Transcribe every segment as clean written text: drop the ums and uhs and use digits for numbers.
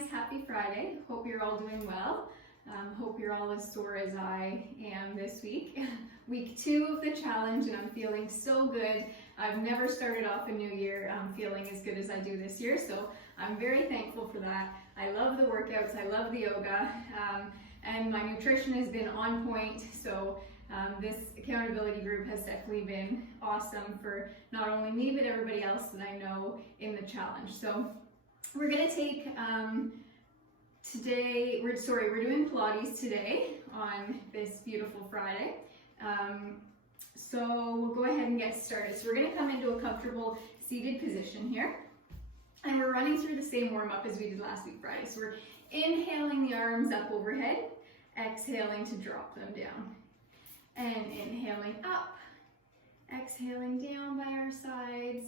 guys, happy Friday. Hope you're all doing well. Hope you're all as sore as I am this week. Week 2 of the challenge, and I'm feeling so good. I've never started off a new year feeling as good as I do this year, so I'm very thankful for that. I love the workouts, I love the yoga, and my nutrition has been on point, so this accountability group has definitely been awesome for not only me, but everybody else that I know in the challenge. So we're gonna take, we're doing Pilates today on this beautiful Friday. So we'll go ahead and get started. So we're gonna come into a comfortable seated position here. And we're running through the same warm-up as we did last week Friday. So we're inhaling the arms up overhead, exhaling to drop them down. And inhaling up, exhaling down by our sides,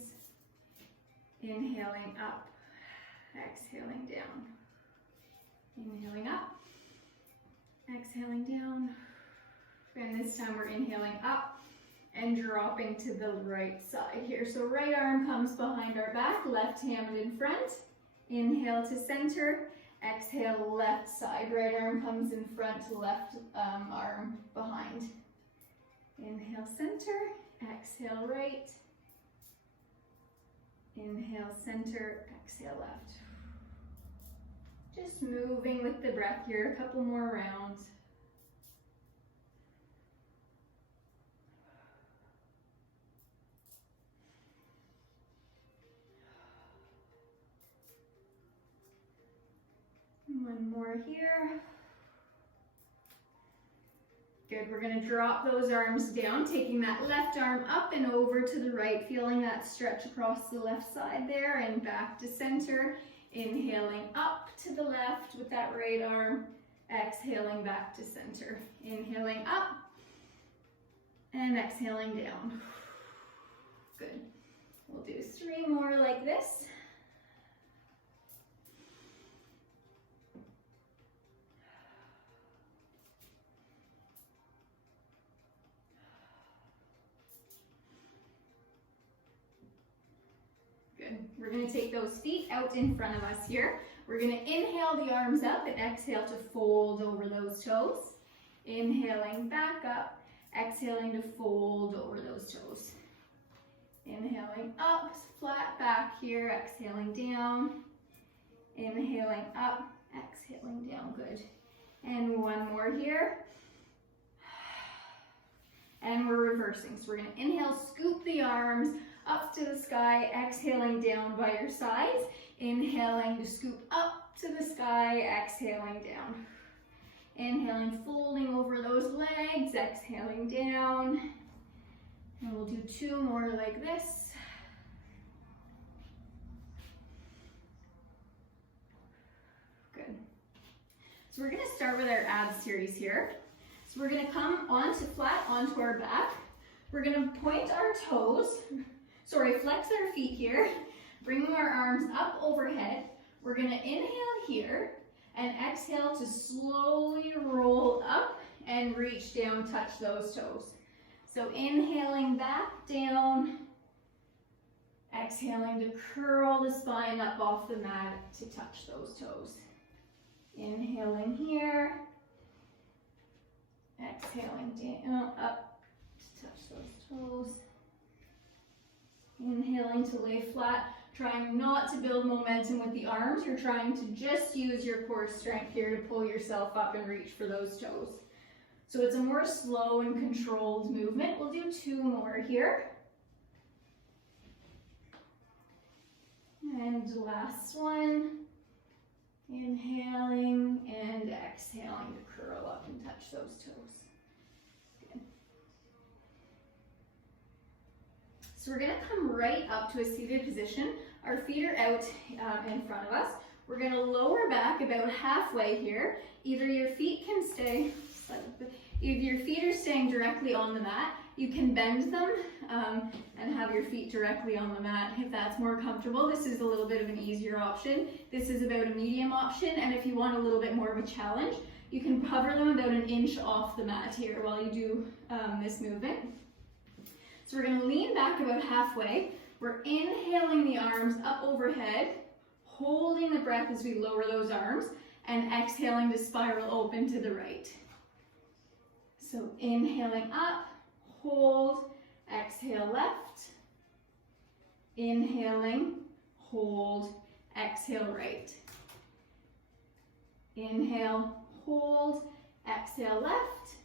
inhaling up, exhaling down, inhaling up, exhaling down, and this time we're inhaling up and dropping to the right side here. So right arm comes behind our back, left hand in front, inhale to center, exhale left side, right arm comes in front, left arm behind. Inhale center, exhale right, inhale center, exhale left. Just moving with the breath here, a couple more rounds. One more here. Good, we're gonna drop those arms down, taking that left arm up and over to the right, feeling that stretch across the left side there, and back to center. Inhaling up to the left with that right arm, exhaling back to center. Inhaling up and exhaling down. Good. We'll do 3 more like this. We're going to take those feet out in front of us here. We're going to inhale the arms up and exhale to fold over those toes. Inhaling back up, exhaling to fold over those toes. Inhaling up, flat back here, exhaling down. Inhaling up, exhaling down, good. And one more here. And we're reversing. So we're going to inhale, scoop the arms up to the sky, exhaling down by your sides, inhaling to scoop up to the sky, exhaling down. Inhaling, folding over those legs, exhaling down. And we'll do 2 more like this. Good. So we're gonna start with our abs series here. So we're gonna come flat onto our back. We're gonna point our toes, flex our feet here, bringing our arms up overhead. We're gonna inhale here and exhale to slowly roll up and reach down, touch those toes. So inhaling back down, exhaling to curl the spine up off the mat to touch those toes. Inhaling here, exhaling down, up to touch those toes. Inhaling to lay flat, trying not to build momentum with the arms. You're trying to just use your core strength here to pull yourself up and reach for those toes. So it's a more slow and controlled movement. We'll do 2 more here. And last one. Inhaling and exhaling to curl up and touch those toes. So we're gonna come right up to a seated position. Our feet are out in front of us. We're gonna lower back about halfway here. Either your feet are staying directly on the mat. You can bend them and have your feet directly on the mat if that's more comfortable. This is a little bit of an easier option. This is about a medium option, and if you want a little bit more of a challenge, you can hover them about 1 inch off the mat here while you do this movement. So we're going to lean back about halfway. We're inhaling the arms up overhead, holding the breath as we lower those arms and exhaling to spiral open to the right. So inhaling up, hold, exhale left, inhaling, hold, exhale right. Inhale, hold, exhale left,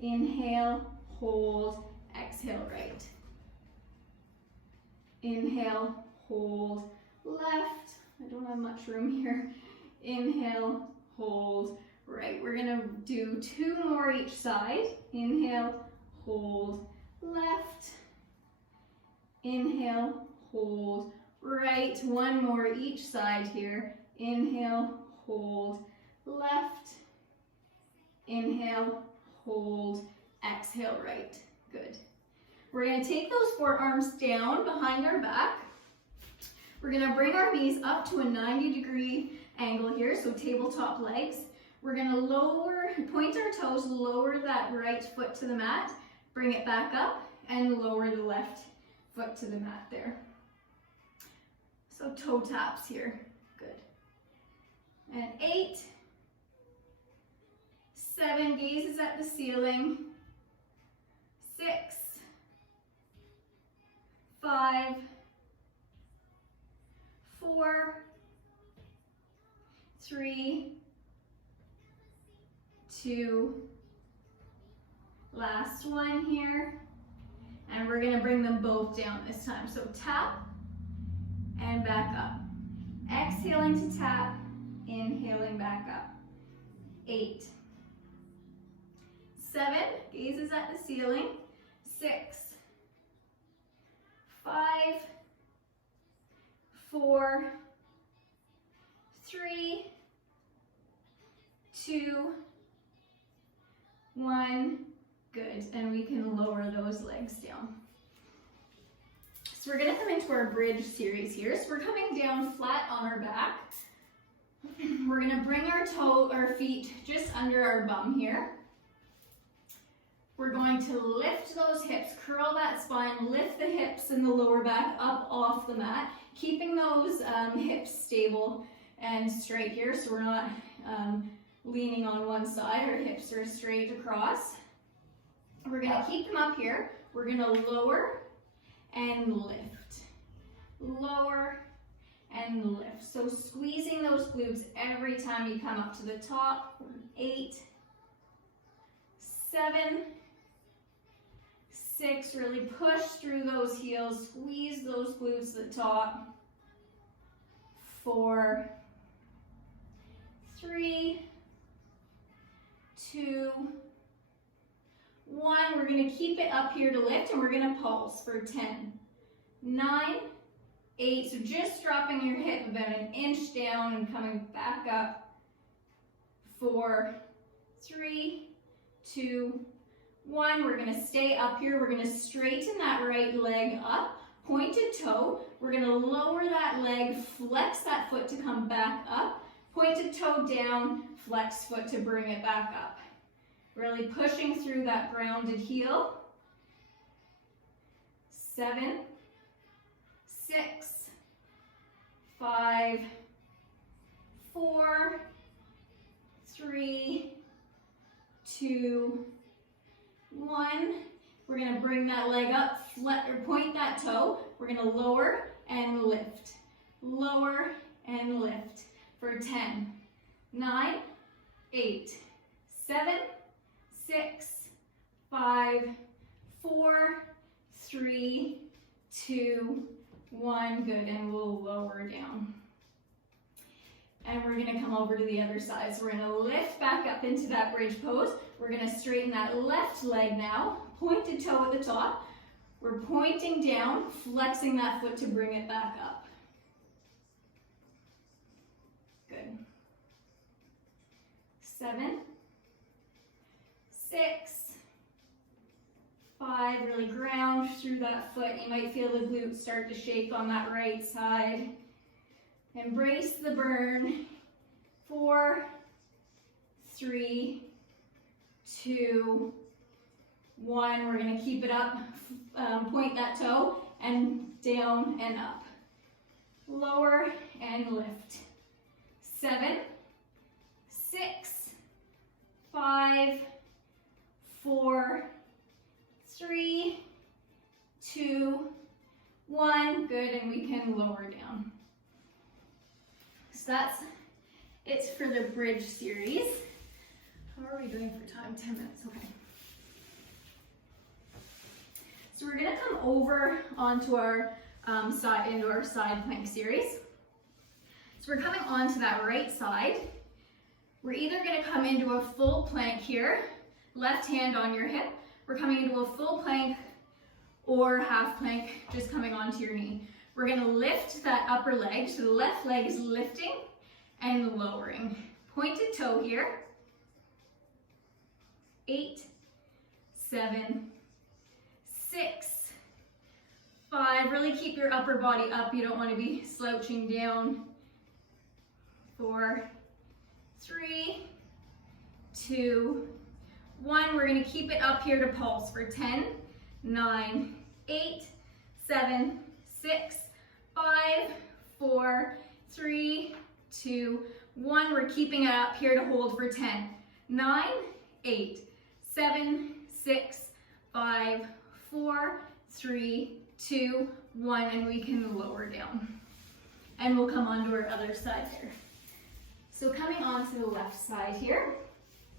inhale, hold, exhale right. Inhale, hold, left. I don't have much room here. Inhale, hold, right. We're gonna do 2 more each side. Inhale, hold, left. Inhale, hold, right. 1 more each side here. Inhale, hold, left. Inhale, hold, exhale right. Good. We're going to take those forearms down behind our back. We're going to bring our knees up to a 90-degree angle here, so tabletop legs. We're going to point our toes, lower that right foot to the mat, bring it back up, and lower the left foot to the mat there. So toe taps here. Good. And 8, 7, gazes at the ceiling. 6, 5, 4, 3, 2, last one here. And we're gonna bring them both down this time. So tap and back up. Exhaling to tap, inhaling back up. 8, 7, gazes at the ceiling. 6, 5, 4, 3, 2, 1, good. And we can lower those legs down. So we're gonna come into our bridge series here. So we're coming down flat on our back. We're gonna bring our feet just under our bum here. We're going to lift those hips, curl that spine, lift the hips and the lower back up off the mat, keeping those hips stable and straight here, so we're not leaning on one side. Our hips are straight across. We're going to keep them up here. We're going to lower and lift. Lower and lift. So squeezing those glutes every time you come up to the top. 8, 7, 6, really push through those heels, squeeze those glutes to the top. 4, 3, 2, 1. We're going to keep it up here to lift, and we're going to pulse for 10, 9, 8. So just dropping your hip about an inch down and coming back up. 4, 3, 2, 1. We're going to stay up here. We're going to straighten that right leg up, pointed toe. We're going to lower that leg, flex that foot to come back up, pointed toe down, flex foot to bring it back up. Really pushing through that grounded heel. 7, 6, 5, 4, 3, 2, 1. We're going to bring that leg up, point that toe. We're going to lower and lift. Lower and lift for 10, 9, 8, 7, 6, 5, 4, 3, 2, 1. Good, and we'll lower down. And we're going to come over to the other side. So we're going to lift back up into that bridge pose. We're going to straighten that left leg now. Pointed toe at the top. We're pointing down, flexing that foot to bring it back up. Good. 7, 6, 5. Really ground through that foot. You might feel the glutes start to shake on that right side. Embrace the burn. 4, 3, 2, 1. We're going to keep it up. Point that toe and down and up. lower, and lift. 7, 6, 5, 4, 3, 2, 1. Good, and we can lower down. So that's it for the bridge series. How are we doing for time? 10 minutes, okay. So we're gonna come over onto our into our side plank series. So we're coming onto that right side. We're either gonna come into a full plank here, left hand on your hip. We're coming into a full plank or half plank, just coming onto your knee. We're gonna lift that upper leg, so the left leg is lifting and lowering. Pointed toe here. 8, 7, 6, 5. Really keep your upper body up. You don't want to be slouching down. 4, 3, 2, 1. We're going to keep it up here to pulse for 10, 9, 8, 7, 6, 5, 4, 3, 2, 1. We're keeping it up here to hold for 10, 9, 8, 7, 6, 5, 4, 3, 2, 1, and we can lower down. And we'll come onto our other side here. So coming onto the left side here,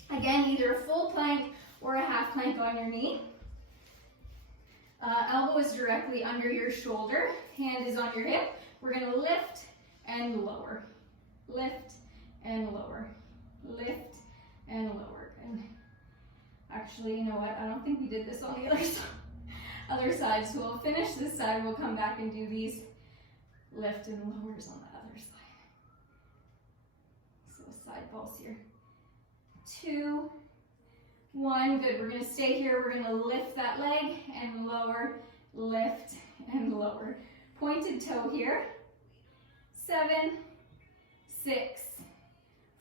again, either a full plank or a half plank on your knee. Elbow is directly under your shoulder, hand is on your hip. We're gonna lift and lower, lift and lower, lift and lower. And actually, you know what? I don't think we did this on the other side. So we'll finish this side. We'll come back and do these lift and lowers on the other side. So side pulse here. 2, 1. Good. We're going to stay here. We're going to lift that leg and lower, lift and lower. Pointed toe here. 7, 6,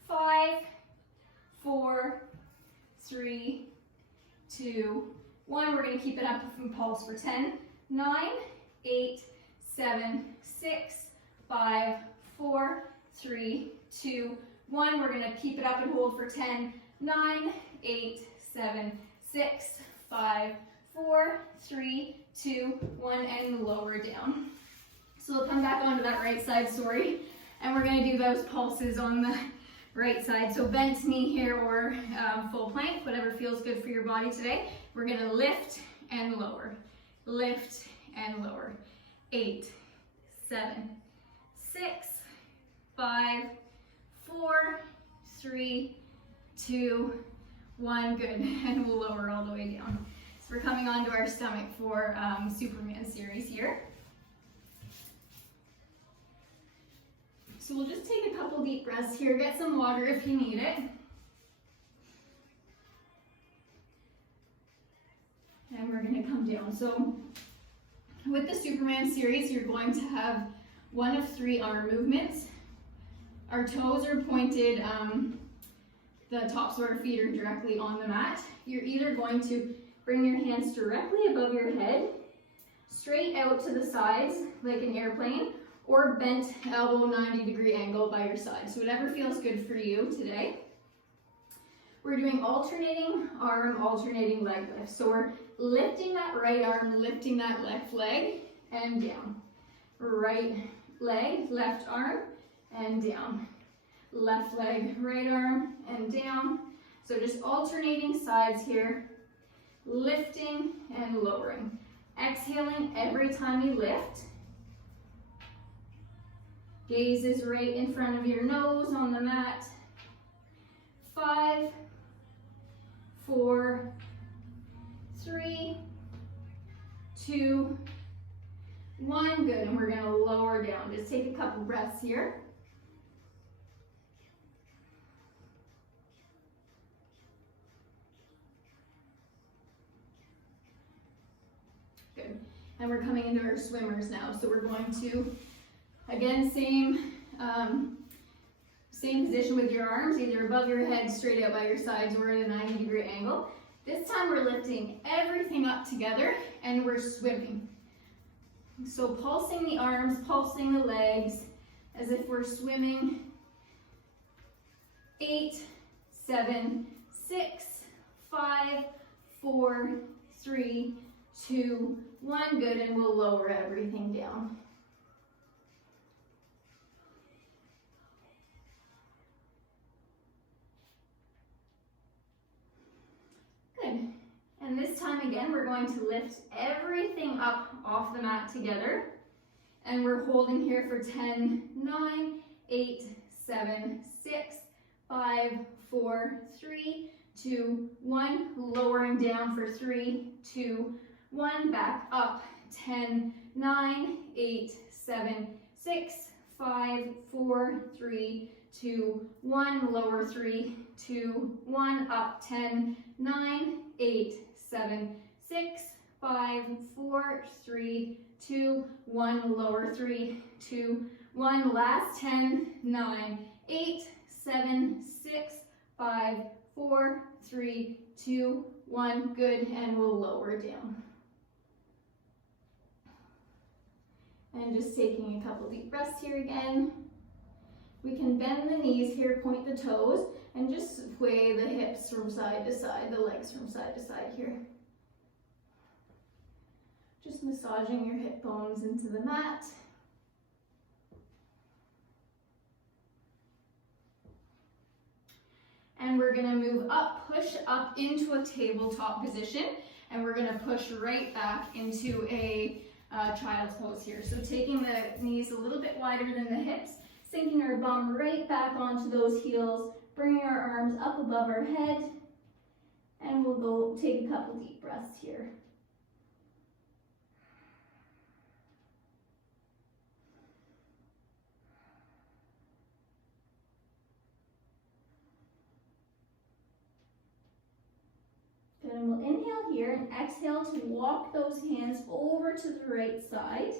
5, 4, 3, 2, 1. We're going to keep it up and pulse for 10, 9, 8, 7, 6, 5, 4, 3, 2, 1. We're going to keep it up and hold for 10, 9, 8, 7, 6, 5, 4, 3, 2, 1, and lower down. So we'll come back onto that right side, and we're going to do those pulses on the right side. So bent knee here or full plank, whatever feels good for your body today. We're going to lift and lower, lift and lower. 8, 7, 6, 5, 4, 3, 2, 1. Good. And we'll lower all the way down. So we're coming onto our stomach for Superman series here. So we'll just take a couple deep breaths here. Get some water if you need it. And we're going to come down. So with the Superman series, you're going to have one of 3 arm movements. Our toes are pointed, the tops of our feet are directly on the mat. You're either going to bring your hands directly above your head, straight out to the sides like an airplane, or bent elbow 90-degree angle by your side. So whatever feels good for you today. We're doing alternating arm, alternating leg lift. So we're lifting that right arm, lifting that left leg, and down. Right leg, left arm, and down. Left leg, right arm, and down. So just alternating sides here, lifting and lowering. Exhaling every time you lift. Gaze is right in front of your nose on the mat. 5, 4, 3, 2, 1. Good. And we're going to lower down. Just take a couple breaths here. Good. And we're coming into our swimmers now. So we're going to, again, same position with your arms, either above your head, straight out by your sides, or at a 90-degree angle. This time we're lifting everything up together and we're swimming. So pulsing the arms, pulsing the legs, as if we're swimming. 8, 7, 6, 5, 4, 3, 2, 1. Good, and we'll lower everything down. Good. And this time again, we're going to lift everything up off the mat together. And we're holding here for 10, 9, 8, 7, 6, 5, 4, 3, 2, 1. Lowering down for 3, 2, 1. Back up. 10, 9, 8, 7, 6, 5, 4, 3, 2, 1. Lower 3, 2, 1. Up. 10, 9, 8, 7, 6, 5, 4, 3, 2, 1. Lower 3, 2, 1. Last 10, 9, 8, 7, 6, 5, 4, 3, 2, 1. Good, and we'll lower down. And just taking a couple deep breaths here again. We can bend the knees here, point the toes, and just sway the hips from side to side, the legs from side to side here. Just massaging your hip bones into the mat. And we're gonna move up, push up into a tabletop position, and we're gonna push right back into a child's pose here. So taking the knees a little bit wider than the hips, sinking our bum right back onto those heels, bringing our arms up above our head, and we'll go take a couple deep breaths here. Good, and we'll inhale here and exhale to walk those hands over to the right side.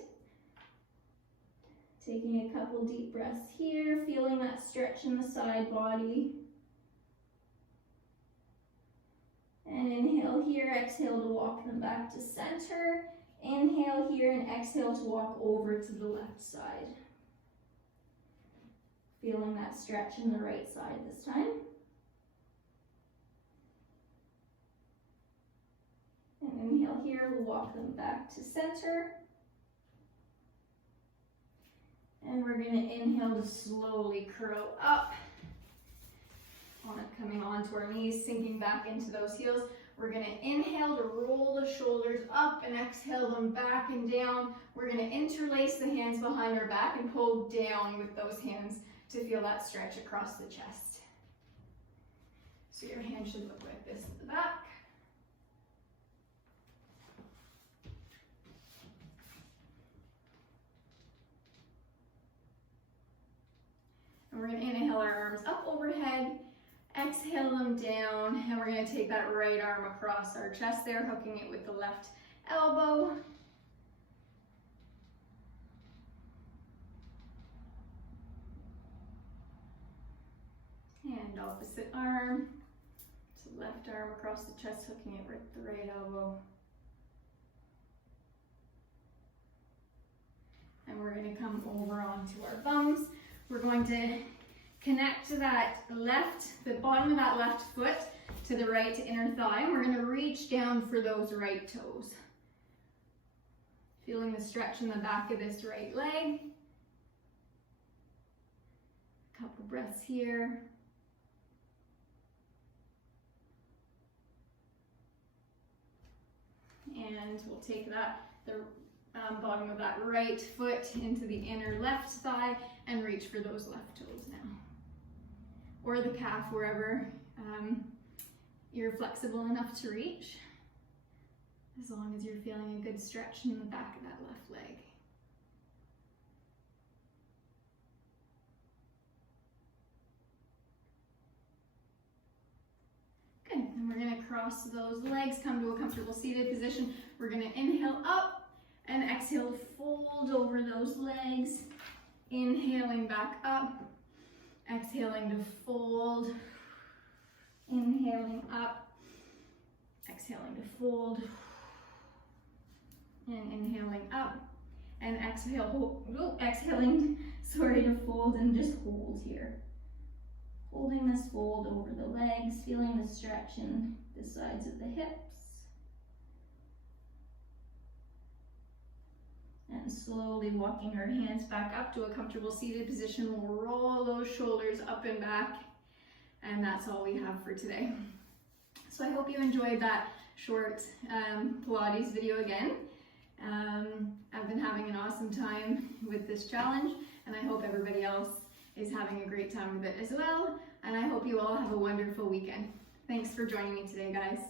Taking a couple deep breaths here, feeling that stretch in the side body. And inhale here, exhale to walk them back to center. Inhale here and exhale to walk over to the left side. Feeling that stretch in the right side this time. And inhale here, we'll walk them back to center. And we're going to inhale to slowly curl up, coming onto our knees, sinking back into those heels. We're going to inhale to roll the shoulders up and exhale them back and down. We're going to interlace the hands behind our back and pull down with those hands to feel that stretch across the chest. So your hand should look like this at the back. And we're going to inhale our arms up overhead, exhale them down, and we're going to take that right arm across our chest there, hooking it with the left elbow. And opposite arm, to left arm across the chest, hooking it with the right elbow. And we're going to come over onto our bums. We're going to connect that the bottom of that left foot to the right inner thigh. And we're going to reach down for those right toes. Feeling the stretch in the back of this right leg. A couple breaths here. And we'll take the bottom of that right foot into the inner left thigh and reach for those left toes now. Or the calf, wherever you're flexible enough to reach, as long as you're feeling a good stretch in the back of that left leg. Good, and we're gonna cross those legs, come to a comfortable seated position. We're gonna inhale up, and exhale to fold over those legs. Inhaling back up. Exhaling to fold. Inhaling up. Exhaling to fold. And inhaling up. and exhaling, sorry, to fold and just hold here. Holding this fold over the legs, feeling the stretch in the sides of the hips. And slowly walking our hands back up to a comfortable seated position. We'll roll those shoulders up and back. And that's all we have for today. So I hope you enjoyed that short Pilates video again. I've been having an awesome time with this challenge, and I hope everybody else is having a great time with it as well. And I hope you all have a wonderful weekend. Thanks for joining me today, guys.